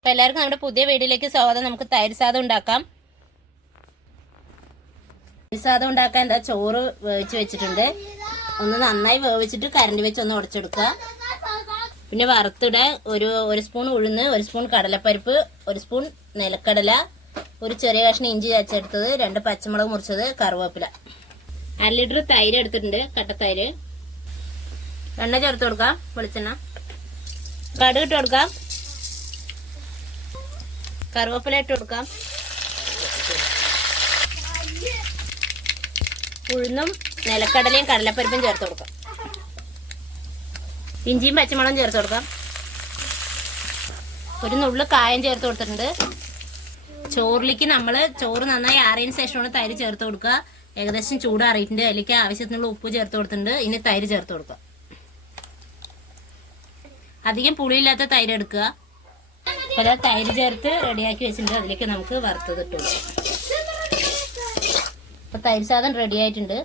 അപ്പോൾ എല്ലാവർക്കും നമ്മുടെ പുതിയ വീഡിയോയിലേക്ക് സ്വാഗതം. നമുക്ക് തൈര് സാദം ഉണ്ടാക്കാം. തൈര് സാദം ഉണ്ടാക്കാൻ എന്താ ചോറ് വേവിച്ച് വെച്ചിട്ടുണ്ട്. ഒന്ന് നന്നായി വേവിച്ചിട്ട് കരണ്ടി വെച്ച് ഒന്ന് ഉടച്ചെടുക്കുക. പിന്നെ വറുത്തിടെ ഒരു സ്പൂൺ ഉഴുന്ന്, ഒരു സ്പൂൺ കടലപ്പരിപ്പ്, ഒരു സ്പൂൺ നിലക്കടല, ഒരു ചെറിയ കഷ്ണം ഇഞ്ചി ചതച്ചെടുത്തത്, 2 പച്ചമുളക് മുറിച്ചത്, കറിവേപ്പില. 1 ലിറ്റർ തൈര് എടുത്തിട്ടുണ്ട്, കട്ടത്തൈര്. എണ്ണ ചേർത്ത് കൊടുക്കാം, വെളിച്ചെണ്ണ. കടുക് ഇട്ട് കൊടുക്കാം, കറിവേപ്പില ഇട്ട് കൊടുക്കാം, ഉഴുന്നും നിലക്കടലയും കടലപ്പരിപ്പും ചേർത്ത് കൊടുക്കാം, ഇഞ്ചിയും പച്ചമുളകും ചേർത്ത് കൊടുക്കാം, ഒരു നുള്ളു കായം ചേർത്ത് കൊടുത്തിട്ടുണ്ട്. ചോറിലേക്ക് നമ്മൾ ചോറ് നന്നായി ആറിയതിന് ശേഷമാണ് തൈര് ചേർത്ത് കൊടുക്കുക. ഏകദേശം ചൂടാറിയിട്ടുണ്ട്. അതിലേക്ക് ആവശ്യത്തിനുള്ള ഉപ്പ് ചേർത്ത് കൊടുത്തിട്ടുണ്ട്. ഇനി തൈര് ചേർത്ത് കൊടുക്കുക. അധികം പുളിയില്ലാത്ത തൈര് എടുക്കുക. അപ്പോൾ അത് തൈര് ചേർത്ത് റെഡിയാക്കി വെച്ചിട്ടുണ്ട്. അതിലേക്ക് നമുക്ക് വറുത്തത് ഇട്ട് കൊടുക്കാം. അപ്പോൾ തൈര് സാധനം റെഡി ആയിട്ടുണ്ട്.